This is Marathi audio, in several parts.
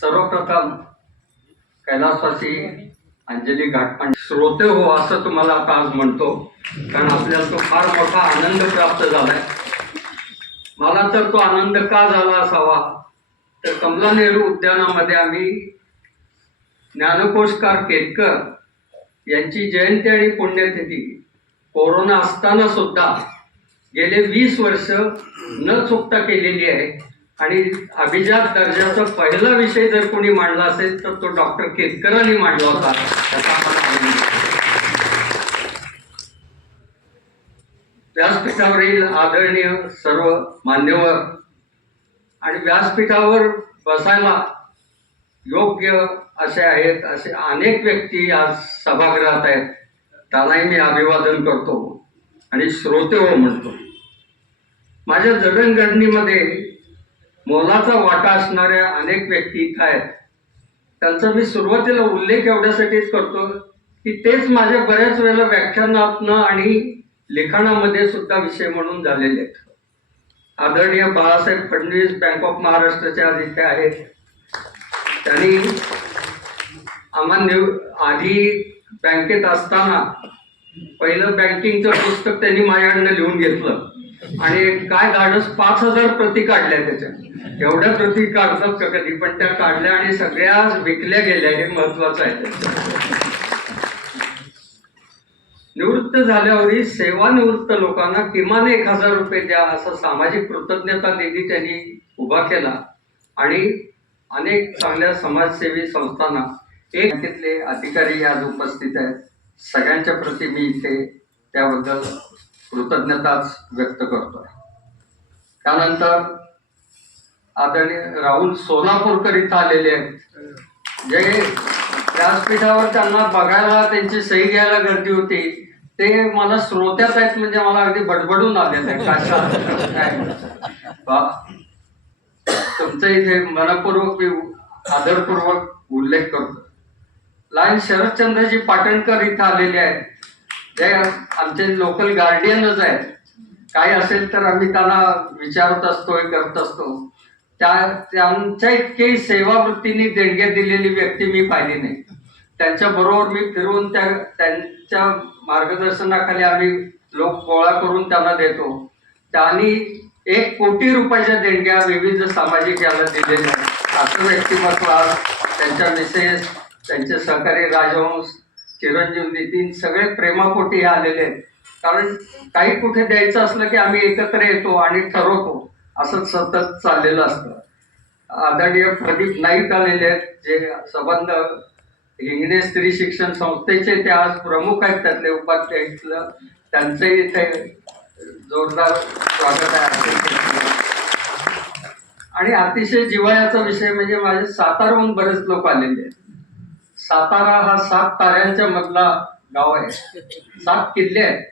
सर्वप्रथम कैलासवासी अंजली घाटपांडे. श्रोते हो असं तुम्हाला आता आज म्हणतो कारण आपल्याला तो फार मोठा आनंद प्राप्त झालाय. मला तर तो आनंद का झाला असावा? तर कमला नेहरू उद्यानामध्ये आम्ही ज्ञानकोशकार केतकर यांची जयंती आणि पुण्यतिथी कोरोना असताना सुद्धा गेले वीस वर्ष न चुकता केलेली आहे. आणि अभिजात दर्जाचा पहिला विषय जर कोणी मांडला असेल तर तो डॉक्टर केतकरांनी मांडला होता. व्यासपीठावरील आदरणीय सर्व मान्यवर आणि व्यासपीठावर बसायला योग्य असे आहेत असे अनेक व्यक्ती आज सभागृहात आहेत. त्यांनाही मी अभिवादन करतो आणि श्रोते हो म्हणतो. माझ्या जडणघडणीमध्ये मोलाचा वाटा असणाऱ्या अनेक व्यक्ती इथं आहेत. त्यांचा मी सुरुवातीला उल्लेख एवढ्यासाठीच करतो की तेच माझ्या बऱ्याच वेळेला व्याख्यानातनं आणि लिखाणामध्ये सुद्धा विषय म्हणून झालेले आहेत. आदरणीय बाळासाहेब फडणवीस बँक ऑफ महाराष्ट्राचे आज इथे आहेत. त्यांनी आम्हा निव आधी बँकेत असताना पहिलं बँकिंगचं पुस्तक त्यांनी माझ्याकडनं लिहून घेतलं. आणि काय धाडस पाच हजार प्रती काढल्या त्याच्या एवढ्या प्रती काढतात का कधी? पण त्या काढल्या आणि सगळ्या विकल्या गेल्या हे महत्वाचं आहे. निवृत्त झाल्यावरही सेवानिवृत्त लोकांना किमान एक हजार रुपये द्या असा सामाजिक कृतज्ञता निधी त्यांनी उभा केला. आणि अनेक चांगल्या समाजसेवी संस्थांना एक बँकेतले अधिकारी आज उपस्थित आहेत. सगळ्यांच्या प्रती मी इथे त्याबद्दल कृतज्ञताच व्यक्त करतोय. त्यानंतर आदरणीय राहुल सोलापूरकर इथं आलेले आहेत. जे व्यासपीठावर त्यांना बघायला त्यांची सही घ्यायला गर्दी होती ते मला श्रोत्यात आहेत म्हणजे मला अगदी बडबडून आलेलं आहे कशा तुमचं इथे मनपूर्वक मी आदरपूर्वक उल्लेख करतो. लाईन शरदचंद्रजी पाटणकर इथं आलेले आहेत. जे आमचे लोकल गार्डियनच आहेत. काही असेल तर आम्ही त्यांना विचारत असतो हे करत असतो. त्या त्यांच्या इतकी सेवावृत्तीने देणग्या दिलेली व्यक्ती मी पाहिली नाही. त्यांच्या बरोबर मी फिरून त्या त्यांच्या मार्गदर्शनाखाली आम्ही लोक गोळा करून त्यांना देतो. त्यांनी एक कोटी रुपयाच्या देणग्या विविध सामाजिक याला दिलेल्या आहेत. असं व्यक्तिमत्व आज त्यांच्या मिसेस त्यांचे सहकारी राजवंश चिरंजीव नितीन सगळे प्रेमापोटी हे आलेले आहेत. कारण काही कुठे द्यायचं असलं की आम्ही एकत्र येतो आणि ठरवतो. असं सतत चाललेलं असतं. आदरणीय प्रदीप नाईक आलेले आहेत जे संबंध हिंगणे स्त्री शिक्षण संस्थेचे ते आज प्रमुख आहेत त्यातले उपाध्यक्ष त्यांचंही इथे जोरदार स्वागत आहे. आणि अतिशय जिव्हाळ्याचा विषय म्हणजे माझे सातारहून बरेच लोक आलेले आहेत. सातारा हा सात ताऱ्यांच्या मधला गाव आहे. सात किल्ले आहेत.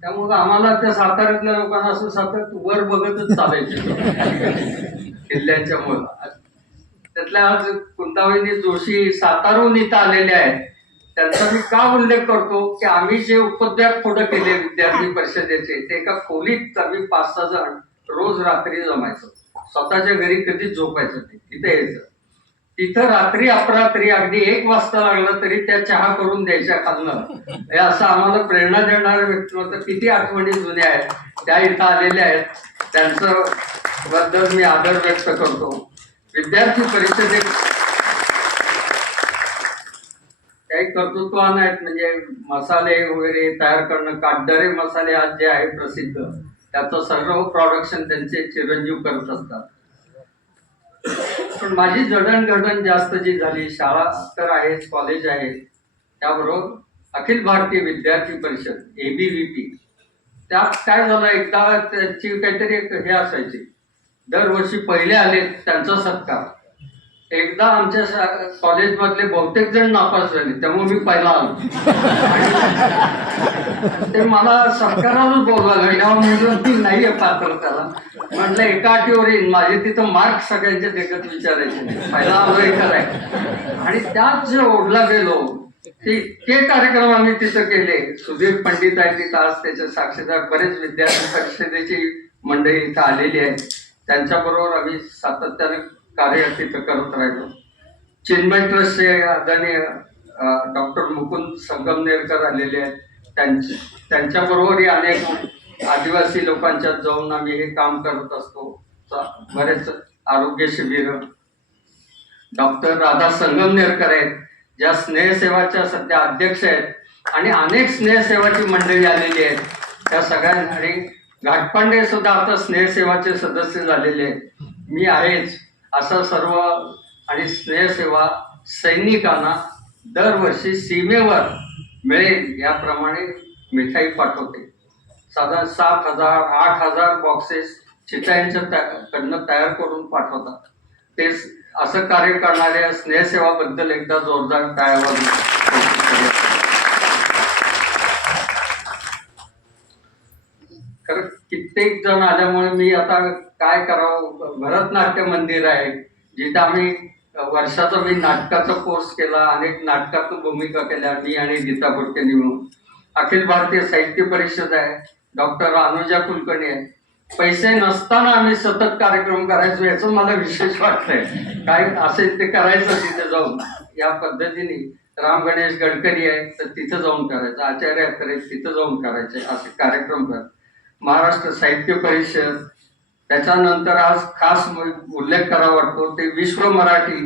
त्यामुळे आम्हाला त्या साताऱ्यातल्या लोकांना असं सतत वर बघतच चालायचे. किल्ल्यांच्या मुळे. त्यातल्या आज कुंतावणी जोशी सातारून इथं आलेले आहेत. त्यांचा मी का उल्लेख करतो की आम्ही जे उपद्व्याप पुढे केले विद्यार्थी परिषदेचे ते एका खोलीत आम्ही पाच सहा जण रोज रात्री जमायचो. स्वतःच्या घरी कधीच झोपायचं ते तिथे यायचं. तिथं रात्री अपरात्री अगदी एक वाजता लागलं तरी त्या चहा करून द्यायच्या खाल्लं. हे असं आम्हाला प्रेरणा देणारं व्यक्तिमत्व किती आठवणी जुन्या आहेत. त्या इथं आलेल्या आहेत. त्यांचं बद्दल मी आदर व्यक्त करतो. विद्यार्थी परिषदेत काही कर्तृत्वान आहेत. म्हणजे मसाले वगैरे तयार करणं काटदारे मसाले आज जे आहे प्रसिद्ध. त्याचं सर्व प्रोडक्शन त्यांचे चिरंजीव करत असतात. पण माझी जडणघडण जास्त जी झाली शाळा तर आहे कॉलेज आहे त्याबरोबर अखिल भारतीय विद्यार्थी परिषद एबीव्हीपी त्यात काय झालं एकदा त्याची काहीतरी एक हे असायची. दरवर्षी पहिले आले त्यांचा सत्कार. एकदा आमच्या कॉलेजमधले बहुतेक जण नापास झाले त्यामुळे मी पहिला आलो. ते मला सरकारालाच बोलवायला तेव्हा म्हटलं ती नाही आहे पात्र त्याला. म्हटलं एका अटीवर येईन. माझे तिथं मार्क सगळ्यांचे देखत विचारायचे. नाही. पहिला आलो हे आहे आणि त्याच ओढला गेलो ते इतके कार्यक्रम आम्ही तिथं केले. सुधीर पंडित आहे तिथं आज त्याचे साक्षीदार बरेच विद्यार्थी परिषदेची मंडळी इथं आलेली आहे त्यांच्याबरोबर आम्ही सातत्याने कार्य तिथं करत राहिलो. चिन्मय ट्रस्टचे आदरणीय डॉक्टर मुकुंद संगमनेरकर आलेले आहेत. त्यांच्या त्यांच्याबरोबरही अनेक आदिवासी लोकांच्यात जाऊन आम्ही हे काम करत असतो. बरेच आरोग्य शिबिर. डॉक्टर राधा संगमनेरकर आहेत ज्या स्नेहसेवाच्या सध्या अध्यक्ष आहेत आणि अनेक स्नेहसेवाची मंडळी आलेली आहेत. त्या सगळ्यांनी घाटपांडे सुद्धा आता स्नेहसेवाचे सदस्य झालेले आहेत. मी आहेच. असं सर्व आणि स्नेहसेवा सैनिकांना दरवर्षी सीमेवर मिळेल याप्रमाणे मिठाई पाठवते. साधारण सात हजार आठ हजार बॉक्सेस चिटायांच्या त्या- कडनं तयार करून पाठवतात. ते असं कार्य करणाऱ्या स्नेहसेवाबद्दल एकदा जोरदार टाळ्या वाजवून कारण कित्येक जण आल्यामुळे मी आता काय करावं? भरतनाट्य मंदिर आहे. जिथं आम्ही वर्षाचा मी नाटकाचा कोर्स केला अनेक नाटकातून भूमिका केल्या मी आणि गीता बुडकेनी म्हणून अखिल भारतीय साहित्य परिषद आहे. डॉक्टर अनुजा कुलकर्णी आहे. पैसे नसताना आम्ही सतत कार्यक्रम करायचो याचं मला विशेष वाटतंय. काय असेल ते करायचं तिथे जाऊन. या पद्धतीने राम गणेश गडकरी आहे तर तिथं जाऊन करायचं. आचार्य अत्रे तिथं जाऊन करायचे असे कार्यक्रम कर महाराष्ट्र साहित्य परिषद. त्याच्यानंतर आज खास उल्लेख करावा वाटतो ते विश्व मराठी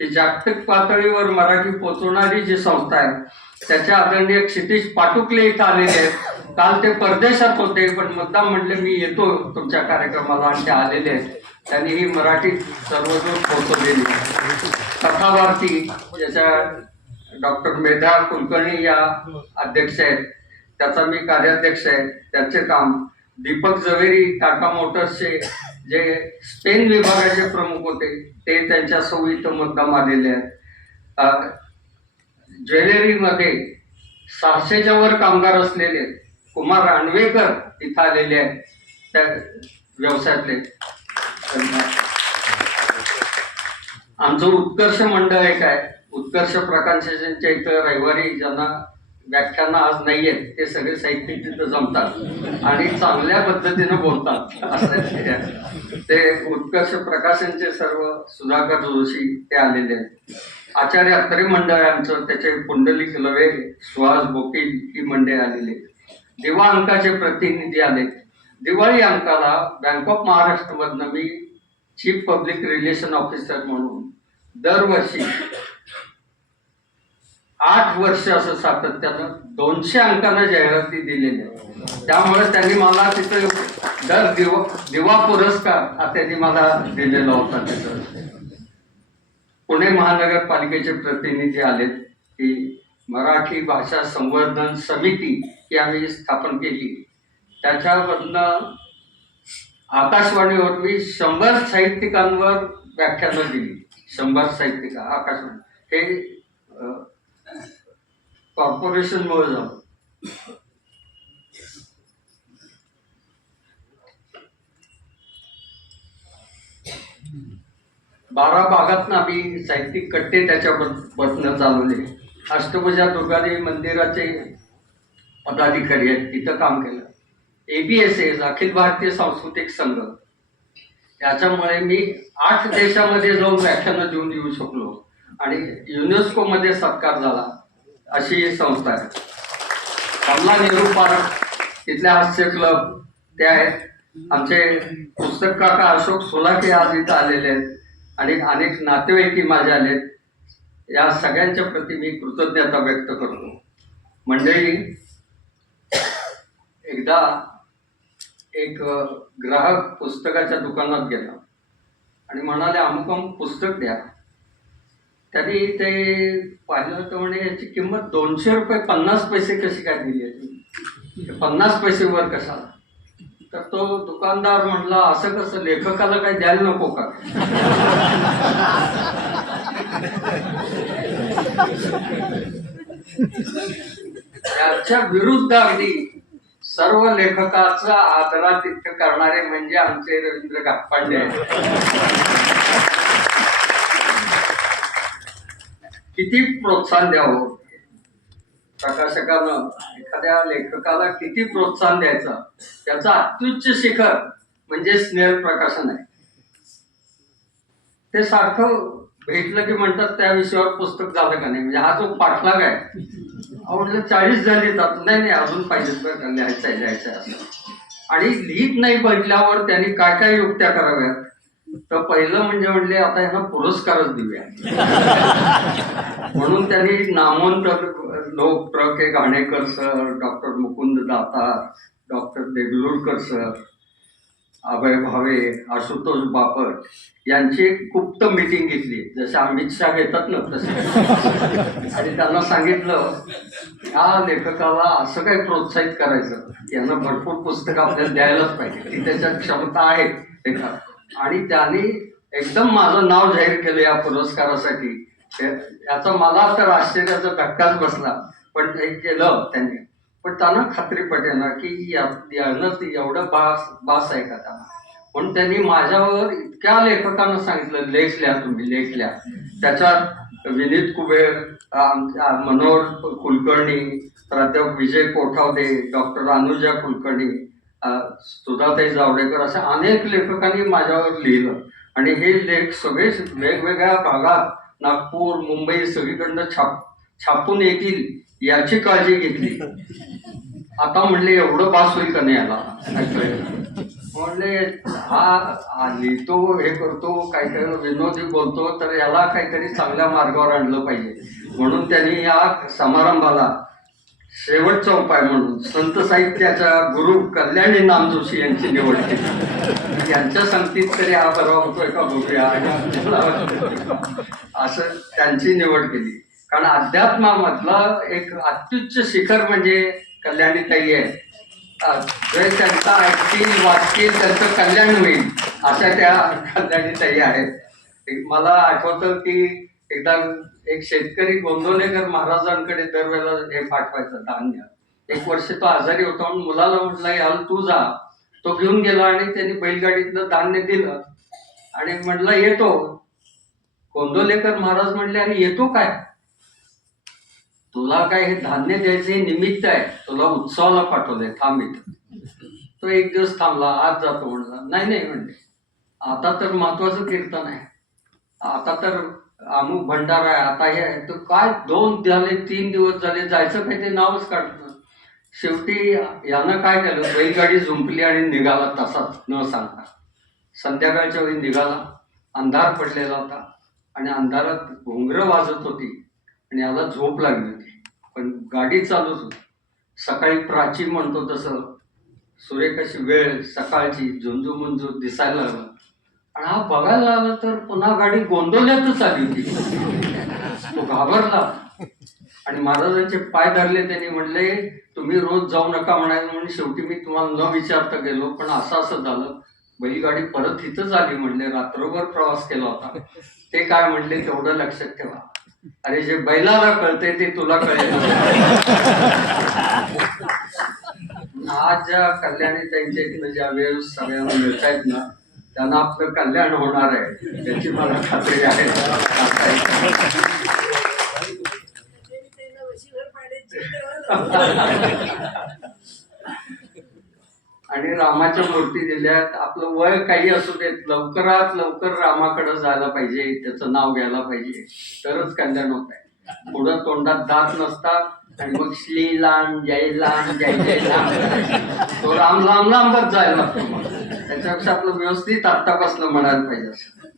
ही जागतिक पातळीवर मराठी पोचवणारी जी संस्था आहे त्याच्या आदरणीय क्षितिश पाटुकले इथं आलेले आहेत. काल ते परदेशात होते पण मुद्दाम म्हटले मी येतो तुमच्या कार्यक्रमाला आणि ते आलेले आहेत. त्यांनी ही मराठी सर्वजण पोहोचवलेली कथावार्ती ज्याच्या डॉक्टर मेधा कुलकर्णी या अध्यक्ष आहेत. त्याचा मी कार्याध्यक्ष आहे. त्याचे काम दीपक जवेरी टाटा मोटर्सचे जे स्पेन विभागाचे प्रमुख होते ते त्यांच्या सोयीत मुद्दाम आलेले आहेत ज्वेलरीमध्ये सहाशेच्या वर कामगार असलेले कुमार रानवेकर इथं आलेले आहेत त्या व्यवसायातले. आमचं उत्कर्ष मंडळ एक आहे. उत्कर्ष प्रकाशनच्या इथं रविवारी ज्यांना व्याख्यानं आज नाही आहेत ते सगळे साहित्य तिथं जमतात. आणि चांगल्या पद्धतीनं बोलतात. असं ते. उत्कर्ष प्रकाशनचे सर्व सुधाकर जोशी ते आलेले आहेत. आचार्य अत्रे मंडळ आहे आमचं त्याचे पुंडलिक लवे सुहास बोकील ही मंडळी आलेली आहेत. दिवा अंकाचे प्रतिनिधी आले दिवाळी अंकाला बँक ऑफ महाराष्ट्रमधनं मी चीफ पब्लिक रिलेशन ऑफिसर म्हणून दरवर्षी आठ वर्ष असं सातत्यानं दोनशे अंकांना जाहिराती दिलेल्या त्यामुळे त्यांनी मला तिथं दर दिवा दिवा पुरस्कार हा त्यांनी मला दिलेला होता तिथं. पुणे महानगरपालिकेचे प्रतिनिधी आलेत की मराठी भाषा संवर्धन समिती ही आम्ही स्थापन केली. त्याच्यामधनं आकाशवाणीवर मी शंभर साहित्यिकांवर व्याख्यानं दिली. शंभर साहित्यिक आकाशवाणी. हे कॉर्पोरेशनमुळे झालं. बारा भागात आम्ही साहित्यिक कट्टे त्याच्या बसनं चालवले. अष्टभुजा दुर्गादेवी मंदिराचे पदाधिकारी आहेत तिथं काम केलं. एबीएस एस अखिल भारतीय सांस्कृतिक संघ. याच्यामुळे मी आठ देशामध्ये जाऊन व्याख्यानं देऊन येऊ शकलो. आणि युनेस्को मध्ये सत्कार झाला. अशी ही संस्था आहे. कमला नेहरू पार्क तिथल्या हास्य क्लब ते आहेत. आमचे पुस्तक काका अशोक सोलाके आज इथं आलेले आहेत. आणि अनेक नातेवाईकी माझे आलेत. या सगळ्यांच्या प्रती मी कृतज्ञता व्यक्त करतो. मंडळी एकदा एक ग्राहक पुस्तकाच्या दुकानात गेला. आणि म्हणाले अमुक अमुक पुस्तक द्या. त्यांनी ते पाहिलं तर म्हणे याची किंमत दोनशे रुपये पन्नास पैसे कशी काय दिली याची? पन्नास पैसे वर कसा? तर तो दुकानदार म्हटला असं कसं लेखकाला काही द्यायला नको का? त्याच्या विरुद्ध अगदी सर्व लेखकाचा आदरातिथ्य करणारे म्हणजे आमचे रवींद्र गाटपांडे किती प्रोत्साहन द्यावं? प्रकाशकानं एखाद्या लेखकाला किती प्रोत्साहन द्यायचं? त्याचं अत्युच्च शिखर म्हणजे स्नेह प्रकाशन आहे. ते सारखं भेटलं की म्हणतात त्या विषयावर पुस्तक झालं का नाही? म्हणजे हा जो पाठलाग आहे. आवडलं म्हणजे चाळीस झाली तर नाही नाही अजून पाहिजे लिहायचं लिहायचं असं. आणि लिहित नाही म्हटल्यावर त्यांनी काय काय युक्त्या कराव्यात? तर पहिलं म्हणजे म्हणले आता यांना पुरस्कारच देऊया म्हणून त्यांनी नामवंत लोक प्र K Ghanekar sir doctor Mukund Datar doctor Deglurkar sir Abhay Bhave Ashutosh Bapat यांची एक गुप्त मिटिंग घेतली. जसे अमित शहा घेतात ना तसे. आणि त्यांना सांगितलं या लेखकाला असं काही प्रोत्साहित करायचं यांना भरपूर पुस्तकं आपल्याला द्यायलाच पाहिजे. की त्याच्यात क्षमता आहे लेखक आणि त्यांनी एकदम माझं नाव जाहीर केलं या पुरस्कारासाठी. याचा मला तर आश्चर्याचा धक्काच बसला पण हे केलं त्यांनी. पण त्यांना खात्री पटेना की यानं ते एवढं बास बास आहे का त्यांना. पण त्यांनी माझ्यावर इतक्या लेखकांना सांगितलं लेख लिहा तुम्ही लेख लिहा. त्याच्यात विनीत कुबेर मनोहर कुलकर्णी प्राध्यापक विजय कोठावदे डॉक्टर अनुजा कुलकर्णी सुधाताई जावडेकर अशा अनेक लेखकांनी माझ्यावर लिहिलं. आणि हे लेख सगळे वेगवेगळ्या भागात नागपूर मुंबई सगळीकडनं छाप छापून येतील याची काळजी घेतली. आता म्हणले एवढं पास होईल का नाही याला? म्हणले हा हा लिहितो हे करतो काही काही विनोदी बोलतो तर याला काहीतरी चांगल्या मार्गावर आणलं पाहिजे. म्हणून त्यांनी या समारंभाला शेवटचा उपाय म्हणून संत साहित्याचा गुरु कल्याणी नाम जोशी यांची निवड केली. यांच्या संगतीत तरी हा बरा होतोय का बघूया. असं त्यांची निवड केली. कारण अध्यात्मामधलं एक अत्युच्च शिखर म्हणजे कल्याणीताई आहे. जे त्यांचा ऐकतील वाचतील त्यांचं कल्याण होईल अशा त्या कल्याणीताई आहेत. मला आठवतं की एकदा एक शेतकरी गोंदवलेकर महाराजांकडे दरवेळेला हे पाठवायचं धान्य. एक वर्ष तो आजारी होता म्हणून मुलाला म्हटलं याल तू जा. तो घेऊन गेला आणि त्यांनी बैलगाडीतलं धान्य दिलं. आणि म्हटलं येतो. गोंदवलेकर महाराज म्हटले आणि येतो काय? तुला काय हे धान्य द्यायचे निमित्त आहे. तुला उत्सवाला पाठवलंय. थांब इथं. तो एक दिवस थांबला आज जातो म्हणला नाही नाही म्हणले. आता तर महत्वाचं कीर्तन आहे. आता तर अमुक भंडारा आहे आता हे आहे. तर काय दोन झाले तीन दिवस झाले जायचं काही ते नावच काढत शेवटी यानं काय केलं बैलगाडी झुंपली आणि निघाला तसाच न सांगता. संध्याकाळच्या वेळी निघाला अंधार पडलेला होता आणि अंधारात घोंगरं वाजत होती आणि याला झोप लागली होती. पण गाडी चालूच होती. सकाळी प्राची म्हणतो तसं सुरेखाची वेळ सकाळची झुंजू मुंजू दिसायला लागला. आणि हा बघायला लागला तर पुन्हा गाडी गोंधळल्यातच आली होती. तो घाबरला. आणि महाराजांचे पाय धरले त्यांनी म्हणले तुम्ही रोज जाऊ नका म्हणायला. म्हणून शेवटी मी तुम्हाला न विचारता गेलो पण असं असं झालं. बैलगाडी परत इथंच आली म्हणले. रात्रभर प्रवास केला होता. ते काय म्हणले तेवढं लक्षात ठेवा. अरे जे बैलाला कळते ते तुला कळेल. आज ज्या कल्याणी त्यांच्या इथलं ज्या वेळ सगळ्यांना मिळतायत ना त्यांना आपलं कल्याण होणार आहे. त्याची मला खात्री आहे. आणि रामाच्या मूर्ती दिल्यात. आपलं वय काही असू देत लवकरात लवकर रामाकडे जायला पाहिजे त्याचं नाव घ्यायला पाहिजे. तरच कल्याण होत आहे. पुढं तोंडात दात नसतात आणि मग श्रीलाम जयलाम जय लांब तो राम लांब लांबच जायला लागतो त्याच्यापेक्षा आपलं व्यवस्थित आत्तापासून म्हणायला पाहिजे असं.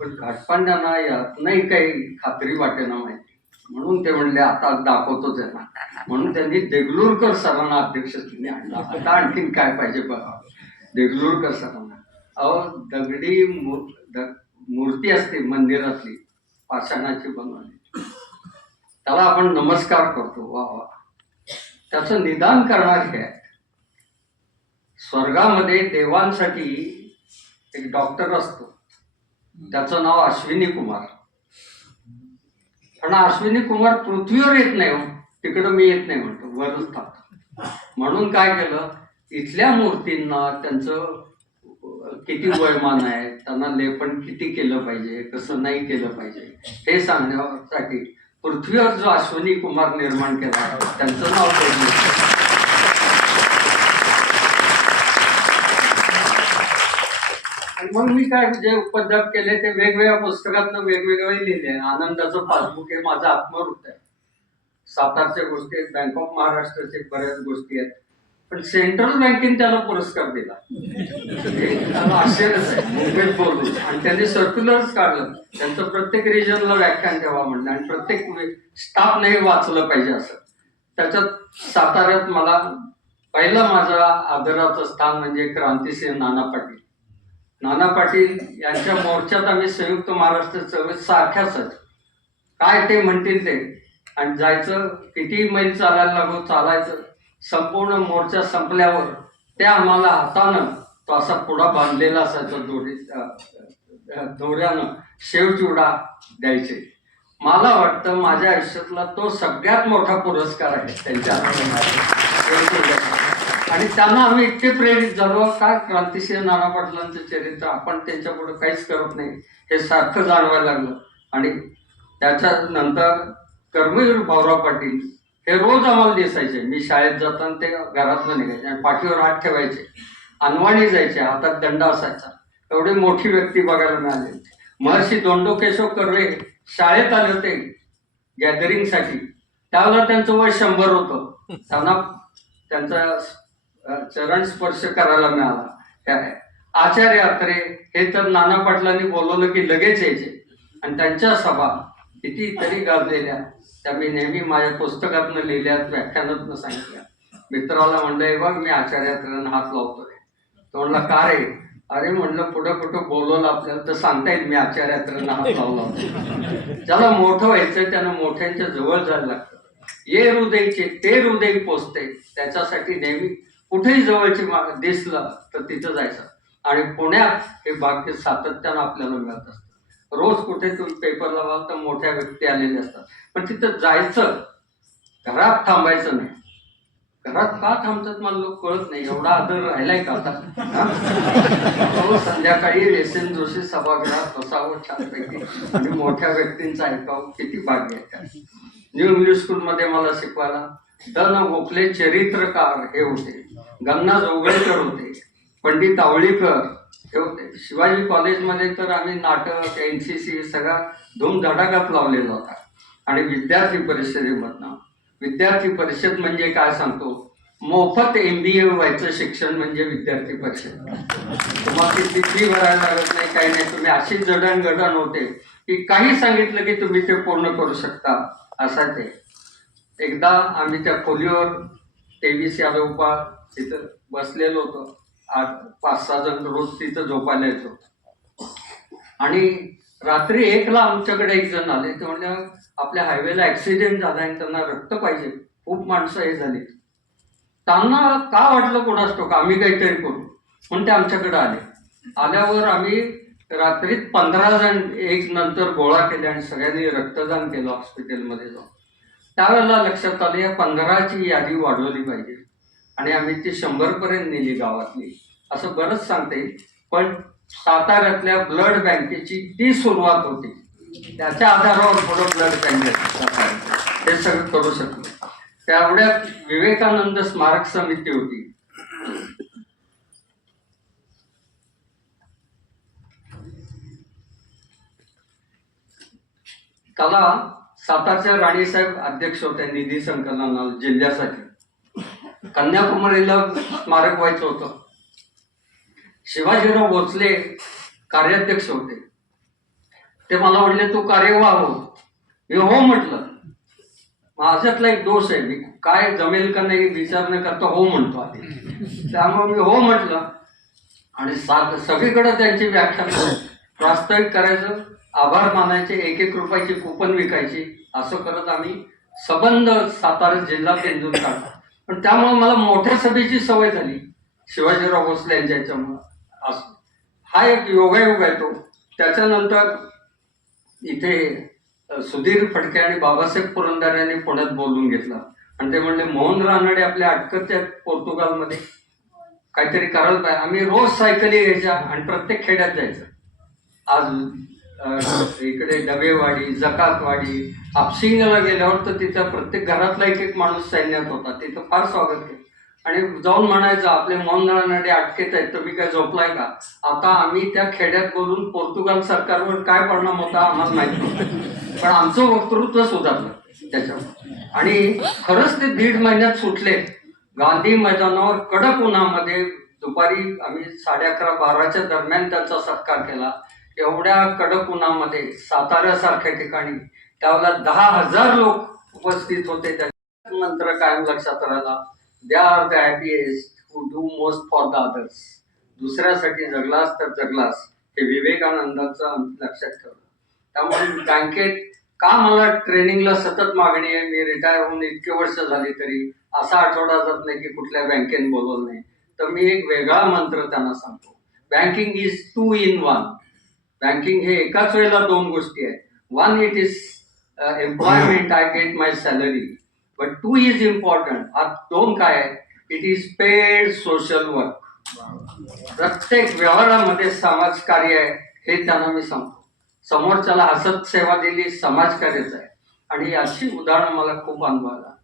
पण घाटपांड्यांना यात नाही काही खात्री वाटेना माहिती. म्हणून ते म्हणले आता दाखवतोच त्यांना. म्हणून त्यांनी देगलूरकर सरांना अध्यक्षस्थानी आणलं. आता आणखीन काय पाहिजे बघा. देगलूरकर सरांना. अहो दगडी मूर्ती असते मंदिरातली पाषाणाची बनवली. त्याला आपण नमस्कार करतो. वा वा. त्याचं निदान करणार हे आहे. स्वर्गामध्ये देवांसाठी एक डॉक्टर असतो. त्याचं नाव अश्विनी कुमार. पण अश्विनी कुमार पृथ्वीवर येत नाही हो. तिकडं मी येत नाही म्हणतो. वरच थांबतो. म्हणून काय केलं? इथल्या मूर्तींना त्यांचं किती वयमान आहे? त्यांना लेपन किती केलं पाहिजे? कसं नाही केलं पाहिजे? हे सांगण्यासाठी पृथ्वीवर जो अश्विनी कुमार निर्माण केला त्यांचं नाव आणि मग मी काय जे उपद्रव केले ते वेगवेगळ्या पुस्तकातनं वेगवेगळे लिहिले. आनंदाचं पासबुक हे माझं आत्मवृत्त आहे. सातारच्या गोष्टी आहेत बँक ऑफ महाराष्ट्राचे बऱ्याच गोष्टी आहेत. पण सेंट्रल बँकेने त्याला पुरस्कार दिला. त्याला आश्चर्यच आहे. मुंबईत बोलून आणि त्यांनी सर्क्युलरच काढलं. त्यांचं प्रत्येक रिजनला व्याख्यान ठेवा म्हणलं. आणि प्रत्येक म्हणजे स्टाफने हे वाचलं पाहिजे असं. त्याच्यात साताऱ्यात मला पहिलं माझा आदराचं स्थान म्हणजे क्रांतिसिंह नाना पाटील. नाना पाटील यांच्या मोर्चात आम्ही संयुक्त महाराष्ट्र चळवळीत सारख्याच काय ते म्हणतील ते? आणि जायचं किती मैल चालायला लागू चालायचं? संपूर्ण मोर्चा संपल्यावर त्या आम्हाला हातानं तो असा पुढा बांधलेला असायचा दोरी दोऱ्यानं शेवचिवडा द्यायचे. मला वाटतं माझ्या आयुष्यातला तो सगळ्यात मोठा पुरस्कार आहे त्यांच्या आणि त्यांना आम्ही इतके प्रेरित झालो. काय क्रांतिसिंह नाना पाटलांचं चरित्र आपण त्यांच्या पुढे काहीच करत नाही. हे सारखं जाणवायला लागलं. आणि त्याच्यानंतर कर्मवीर भाऊराव पाटील हे रोज आम्हाला दिसायचे. मी शाळेत जाताना ते घरातनं निघायचे आणि पाठीवर हात ठेवायचे. अनवाणी जायचे हातात दंड असायचा. एवढी मोठी व्यक्ती बघायला मिळाली. महर्षी दोंडोकेशव कर्वे शाळेत आले होते गॅदरिंगसाठी त्यावेळेला त्यांचं वय शंभर होतं. त्यांना त्यांचा चरण स्पर्श करायला मिळाला. आचार्य अत्रे हे तर नाना पाटलांनी बोलवलं की लगेच यायचे. आणि त्यांच्या सभा कितीतरी गाजलेल्या. त्या मी नेहमी माझ्या पुस्तकातनं लिहिल्या व्याख्यानातनं सांगितल्या मित्राला म्हणलं हे बघ मी आचार्य हात लावतोय. तो म्हणला का रे? अरे म्हणलं पुढं कुठं बोलवलं आपल्याला तर सांगता येईल मी आचार्य हात लावला ज्याला मोठं व्हायचंय त्यानं मोठ्यांच्या जवळ जायला लागतं. ये हृदयचे ते हृदय पोचते त्याच्यासाठी नेहमी कुठेही जवळची मा- दिसलं तर तिथं जायचं. आणि पुण्यात हे भाग्य सातत्यानं आपल्याला मिळत असतं. रोज कुठे तुम्ही पेपर लावाल तर मोठ्या व्यक्ती आलेल्या असतात. पण तिथं जायचं घरात थांबायचं नाही. घरात का थांबतात मला लोक कळत नाही. एवढा आदर राहिलाय का आता? हो, संध्याकाळी एस संध्याकाळी जोशी सभागृहात बसावं छानपैकी. आणि मोठ्या व्यक्तींचं ऐकावं किती भाग्य आहे त्यात. न्यू इंग्लिश स्कूलमध्ये मला शिकवायला दन गोखले चरित्रकार हे होते. गंगा जोगळेकर होते पंडित आवळीकर हे होते. शिवाजी कॉलेजमध्ये तर आम्ही नाटक एन सी सी सगळा धूमधडाकात लावलेला होता. आणि विद्यार्थी परिषदेमधनं. विद्यार्थी परिषद म्हणजे काय सांगतो? मोफत एम बी ए व्हायचं शिक्षण म्हणजे विद्यार्थी परिषद. तुम्हाला ती फी भरायला लागत नाही काही नाही. तुम्ही अशी जडणघडण होते की काही सांगितलं की तुम्ही ते पूर्ण करू शकता असा ते. एकदा आम्ही त्या खोलीवर तेवीस यादवपा तिथं बसलेलो होतो. आठ पाच सहा जण रोज तिथं झोपायला येतो आणि रात्री एकला आमच्याकडे एक जण आले. ते म्हणजे आपल्या हायवेला ऍक्सिडेंट झाला आणि त्यांना रक्त पाहिजे. खूप माणसं हे झाली. त्यांना का वाटलं कोणास का आम्ही काहीतरी करू. म्हणून ते आमच्याकडे आले. आल्यावर आम्ही रात्रीत पंधरा जण एक नंतर गोळा केले आणि सगळ्यांनी रक्तदान केलं हॉस्पिटलमध्ये जाऊन. त्यावेळेला लक्षात आलं या पंधराची यादी वाढवली पाहिजे. आणि आम्ही ती शंभर पर्यंत नेली गावातली. असं बरंच सांगते पण साताऱ्यातल्या ब्लड बँकेची ती सुरुवात होती. त्याच्या आधारावर थोडं ब्लड बँक हे सगळं करू शकतो त्यावढ्यात विवेकानंद स्मारक समिती होती. त्याला सातारच्या राणीसाहेब अध्यक्ष होत्या निधी संकलनाला जिल्ह्यासाठी. कन्याकुमारीला स्मारक व्हायचं होतं. शिवाजीराव भोसले कार्याध्यक्ष होते. ते मला म्हणले तू कार्यवाह हो. मी हो म्हटलं. माझ्यातला एक दोष आहे मी काय जमेल का नाही विचार न करता हो म्हणतो आधी. त्यामुळे मी हो म्हटलं. आणि सात सगळीकडे त्यांची व्याख्या प्रास्ताविक करायचं आभार मानायचे एक एक रुपयाची कुपन विकायची असं करत आम्ही सबंध सातारा जिल्हा पेंजून काढला. पण त्यामुळे मला मोठ्या सभेची सवय झाली. शिवाजीराव भोसले यांच्या याच्यामुळं. असं हा एक योगायोग आहे तो. त्याच्यानंतर इथे सुधीर फडके आणि बाबासाहेब पुरंदर यांनी पुण्यात बोलून घेतला. आणि ते म्हणले मोहन रानडे आपल्या अटकत आहेत पोर्तुगालमध्ये. काहीतरी करायला पाहिजे. आम्ही रोज सायकली घ्यायच्या आणि प्रत्येक खेड्यात जायचं. आज इकडे डबेवाडी जकातवाडी हापसिंगला गेल्यावर तर तिथं प्रत्येक घरातला एक एक माणूस सैन्यात होता. तिथं फार स्वागत केलं. आणि जाऊन म्हणायचं आपले मौन अटकेत आहेत तुम्ही काय झोपलाय का? आता आम्ही त्या खेड्यात बोलून पोर्तुगाल सरकारवर काय परिणाम होता आम्हाला माहीत नव्हतं. पण आमचं वक्तृत्व सुधारलं त्याच्यावर आणि खरंच ते दीड महिन्यात सुटले. गांधी मैदानावर कडक उन्हामध्ये दुपारी आम्ही साडे अकरा बाराच्या दरम्यान त्यांचा सत्कार केला. एवढ्या कडक उन्हामध्ये साताऱ्यासारख्या ठिकाणी त्यावेळेला दहा हजार लोक उपस्थित होते. त्या मंत्र कायम लक्षात राहिला they are the happiest who do most for the others दुसऱ्यासाठी जगलास तर जगलास हे विवेकानंदांचं लक्षात ठेवलं. त्यामुळे बँकेत का मला ट्रेनिंगला सतत मागणी आहे? मी रिटायर होऊन इतके वर्ष झाली तरी असा आठवडा जात नाही की कुठल्या बँकेने बोलवलं नाही. तर मी एक वेगळा मंत्र त्यांना सांगतो. Banking is two in one banking हे एकाच वेळेला दोन गोष्टी आहेत. One it is employment I get my salary but two is important आज दोन काय आहे it is paid social work प्रत्येक व्यवहारामध्ये समाजकार्य आहे हे त्यांना मी सांगतो. समोरच्याला हसत सेवा दिली समाजकार्यच आहे. आणि अशी उदाहरणं मला खूप अनुभवला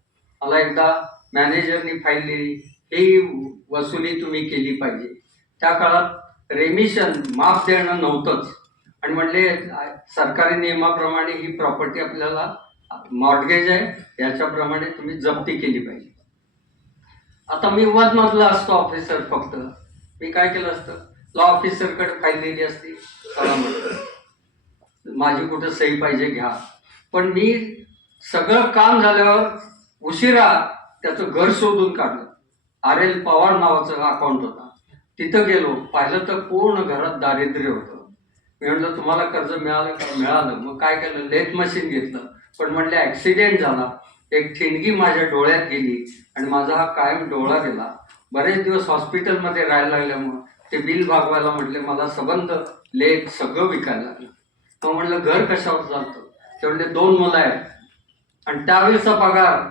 मला एकदा मॅनेजरनी फाईल दिली ही वसुली तुम्ही केली पाहिजे. त्या काळात रेमिशन माफ देणं नव्हतंच. आणि म्हणले सरकारी नियमाप्रमाणे ही प्रॉपर्टी आपल्याला मॉर्गेज आहे याच्याप्रमाणे तुम्ही जप्ती केली पाहिजे. आता मी वनमधला असतो ऑफिसर फक्त. मी काय केलं असतं? लॉ ऑफिसरकडे फाईल दिली असती. माझी कुठं सही पाहिजे घ्या. पण मी सगळं काम झाल्यावर उशिरा त्याचं घर शोधून काढलं. आर एल पवार नावाचं अकाउंट होता. तिथं गेलो. पाहिलं तर पूर्ण घरात दारिद्र्य होतं. मी म्हटलं तुम्हाला कर्ज मिळालं का मिळालं मग काय केलं? लेथ मशीन घेतलं. पण म्हणले ॲक्सिडेंट झाला. एक ठिणगी माझ्या डोळ्यात गेली आणि माझा हा कायम डोळा गेला. बरेच दिवस हॉस्पिटलमध्ये राहायला लागल्यामुळं ते बिल भागवायला म्हटले मला सबंध लेख सगळं विकायला लागलं. मग म्हणलं घर कशावर चालतं? ते म्हणले दोन मुलं आहेत. आणि त्यावेळेचा पगार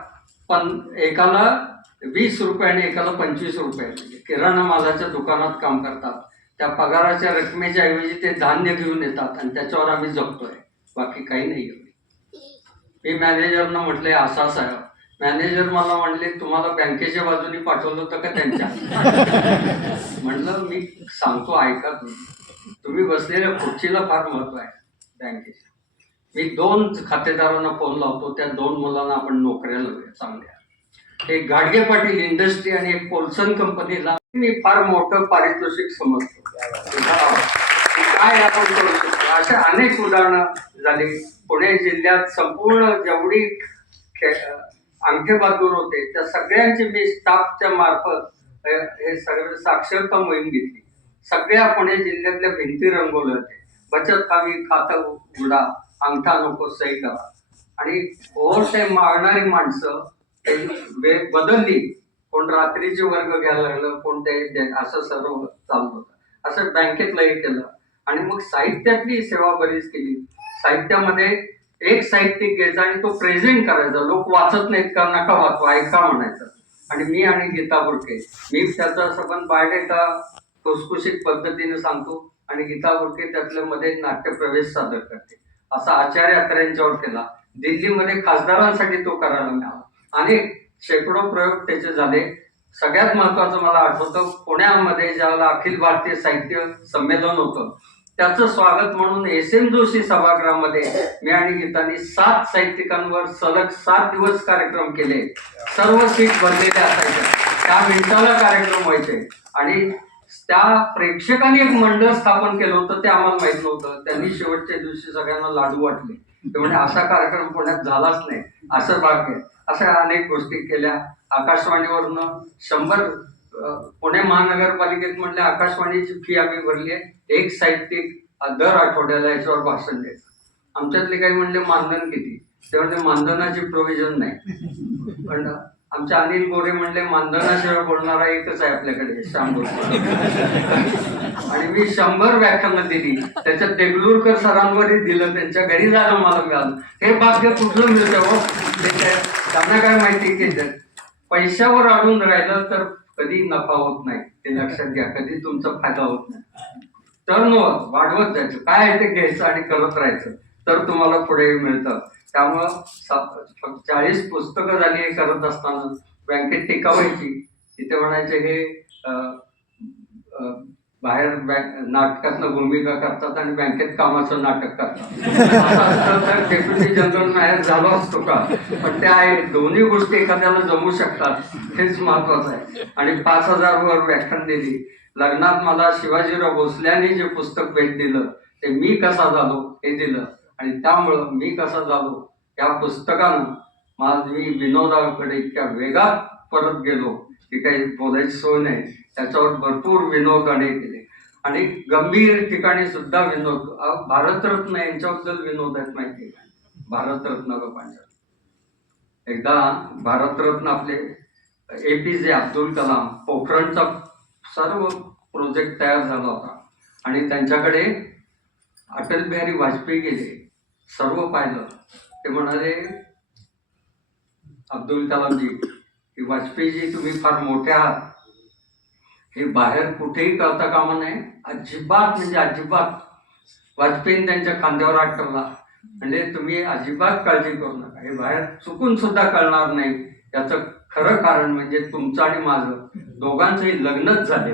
पण एकाला वीस रुपये आणि एकाला पंचवीस रुपये. किराणा मालाच्या दुकानात काम करतात. त्या पगाराच्या रकमेच्या ऐवजी ते धान्य घेऊन येतात आणि त्याच्यावर आम्ही जगतोय. बाकी काही नाही मी मॅनेजरनं म्हटलंय असा आहे मॅनेजर मला म्हणले तुम्हाला बँकेच्या बाजूने पाठवलं होतं का त्यांच्या? म्हणलं मी सांगतो ऐका तुम्ही. तुम्ही बसलेल्या खुर्चीला फार महत्त्व आहे बँकेच्या. मी दोन खातेदारांना फोन लावतो त्या दोन मुलांना आपण नोकऱ्या लावूया चांगल्या. एक गाडगे पाटील इंडस्ट्री आणि एक पोल्सन कंपनीला मी फार मोठं पारितोषिक समजतो. काय आपण करू शकतो? अशा अनेक उदाहरणं झाली. पुणे जिल्ह्यात संपूर्ण जेवढी खे- अंगठे बहादूर होते त्या सगळ्यांची मी स्टाफच्या मार्फत हे सगळं साक्षरता मोहीम घेतली. सगळ्या पुणे जिल्ह्यातल्या भिंती रंगवल्या होते बचत खावी खातं उघडा अंगठा नको सही करा. आणि ओव्हर टाईम मागणारी माणसं बदलली. कोण रात्रीचे वर्ग घ्यायला लागलं कोण ते असं सर्व चालू होतं. असं बँकेतलंही केलं. आणि मग साहित्यातली सेवा बरीच केली. साहित्यामध्ये एक साहित्यिक घ्यायचा आणि तो प्रेझेंट करायचा. लोक वाचत नाहीत का? नका वाचवा ऐका म्हणायचं. आणि मी आणि गीता बुरके. मी त्याचा संबंध बायडेटा खुसखुशीत पद्धतीने सांगतो. आणि गीता बुरके त्यातल्या मध्ये नाट्य प्रवेश सादर करते. असा आचार्य अत्र्यांच्यावर केला. दिल्लीमध्ये खासदारांसाठी तो करायला मिळाला. अनेक शेकडो प्रयोग त्याचे झाले. सगळ्यात महत्वाचं मला आठवतं पुण्यामध्ये ज्याला अखिल भारतीय साहित्य संमेलन होतं त्याचं स्वागत म्हणून एस एम जोशी सभागृहामध्ये मी आणि गीतांनी सात साहित्यिकांवर सलग सात दिवस कार्यक्रम केले. सर्व सीट भरलेल्या असायच्या. त्या मिनिटाला कार्यक्रम व्हायचे. आणि त्या प्रेक्षकांनी एक मंडळ स्थापन केलं होतं ते आम्हाला माहीत नव्हतं. त्यांनी शेवटच्या दिवशी सगळ्यांना लाडू वाटले. ते म्हणजे असा कार्यक्रम पुण्यात झालाच नाही. असं भाग्य अशा अनेक गोष्टी केल्या. आकाशवाणीवरनं शंभर पुणे महानगरपालिकेत म्हणले आकाशवाणीची फी आम्ही भरली आहे. एक साहित्यिक दर आठवड्याला याच्यावर भाषण द्यायचं. आमच्यातले काही म्हणले मानधन किती? ते म्हणजे मानधनाची प्रोव्हिजन नाही. पण आमच्या अनिल गोरे म्हणले मानधनाशिवाय बोलणारा एकच आहे आपल्याकडे श्याम गोरे आणि मी शंभर व्याख्यानं दिली. त्याच्यात देगलूरकर सरांवरही दिलं त्यांच्या घरी जायला मला मिळालं. हे भाग्य कुठलं मिळतं हो? काय- त्यांना काय माहिती की पैशावर अडून राहिलं तर कधी नफा होत नाही. ते लक्षात घ्या कधी तुमचा फायदा होत नाही. टर्न वाढवत जायचं. काय आहे ते घ्यायचं आणि करत राहायचं. तर तुम्हाला पुढे मिळतं. त्यामुळं चाळीस पुस्तकं झाली हे करत असताना बँकेत टिकावायची. तिथे म्हणायचे हे बाहेर बँक नाटकातनं भूमिका करतात आणि बँकेत कामाचं नाटक करतात. असं असतं तर डेप्युटी जनरल मॅनेजर झालो असतो का? पण ते आहे दोन्ही गोष्टी एखाद्याला जमू शकतात हेच महत्वाचं आहे. आणि पाच हजार वर व्याख्यान दिली. लग्नात मला शिवाजीराव भोसल्यांनी जे पुस्तक भेट दिलं ते मी कसा झालो हे दिलं. आणि त्यामुळं मी कसा झालो या पुस्तकानं माझ मी विनोदाकडे इतक्या वेगात परत गेलो की काही बोलायची सोय नाही. त्याच्यावर भरपूर विनोद आणि केले आणि गंभीर ठिकाणी सुद्धा विनोद. अहो, भारतरत्न यांच्याबद्दल विनोद आहेत माहिती का? भारतरत्न लोकांच्या. एकदा भारतरत्न आपले ए पी जे अब्दुल कलाम पोखरणचा सर्व प्रोजेक्ट तयार झाला होता. आणि त्यांच्याकडे अटल बिहारी वाजपेयी गेले सर्व पाहिलं. ते म्हणाले अब्दुल कलामजी की वाजपेयीजी तुम्ही फार मोठे आहात. हे बाहेर कुठेही करता कामा नये. अजिबात म्हणजे अजिबात. वाजपेयी त्यांच्या खांद्यावर आटवला ठेवला म्हणजे तुम्ही अजिबात काळजी करू नका. हे बाहेर चुकून सुद्धा कळणार नाही. याचं खरं कारण म्हणजे तुमचं आणि माझं. दोघांचंही लग्नच झाले.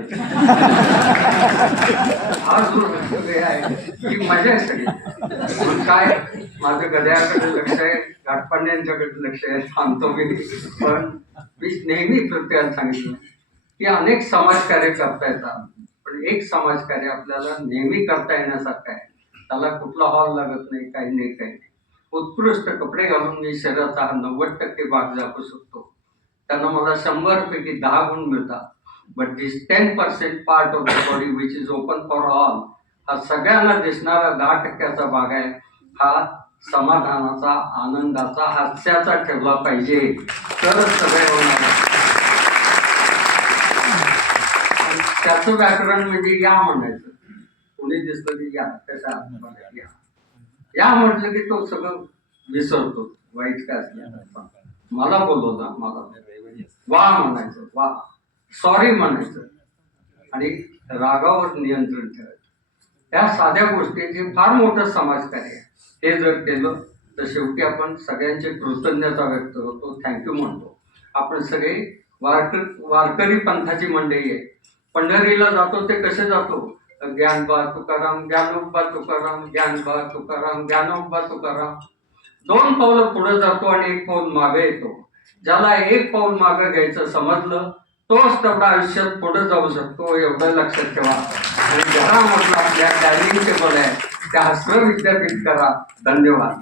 हा जो हे आहे. ही मजा आहे सगळी. काय? माझं गड्याकडे लक्ष आहे. घाटपांड्यांच्याकडे लक्ष आहे. सांगतो मी. पण मी नेहमी प्रत्येकाला सांगितलं. की अनेक समाजकार्य करता येतात. पण एक समाजकार्य आपल्याला नेहमी करता येण्यासारखं आहे. त्याला कुठला हॉल लागत नाही काही नाही काही नाही. उत्कृष्ट कपडे घालून मी शरीराचा हा नव्वद टक्के भाग जापू शकतो. त्यांना मला शंभर पैकी दहा गुण मिळतात. But this ten percent part of the body which is open for all हा सगळ्यांना दिसणारा दहा टक्क्याचा भाग आहे. हा समाधानाचा आनंदाचा हास्याचा ठेवला पाहिजे. तरच सगळे होणार आहे. आणि त्याचं व्याकरण म्हणजे या म्हणायचं. कोणी दिसलं की या कशा या. या म्हटलं की तो सगळं विसरतो. वाईट काय असल्या मला बोलवता मला. वा म्हणायचं वा. सॉरी म्हणायचं. आणि रागावर नियंत्रण ठेवायचं. या साध्या गोष्टी फार मोठं समाजकार्य आहे. हे जर केलं तर शेवटी आपण सगळ्यांची कृतज्ञता व्यक्त करतो. थँक्यू म्हणतो. आपण सगळे वारक वारकरी पंथाची मंडळी आहे. पंढरीला जातो ते कसे जातो? ज्ञानबा तुकाराम ज्ञानोबा तुकाराम ज्ञानबा तुकाराम ज्ञानोबा तुकाराम. दोन पावलं पुढे जातो आणि एक पाऊल मागे येतो. ज्याला एक पाऊल मागे घ्यायचं समजलं तोच तेवढा आयुष्यात पुढे जाऊ शकतो एवढं लक्षात ठेवा. आणि ज्याला म्हटलं आपल्या डायनिंग टेबल आहे त्या हसर विद्यापीठ करा. धन्यवाद.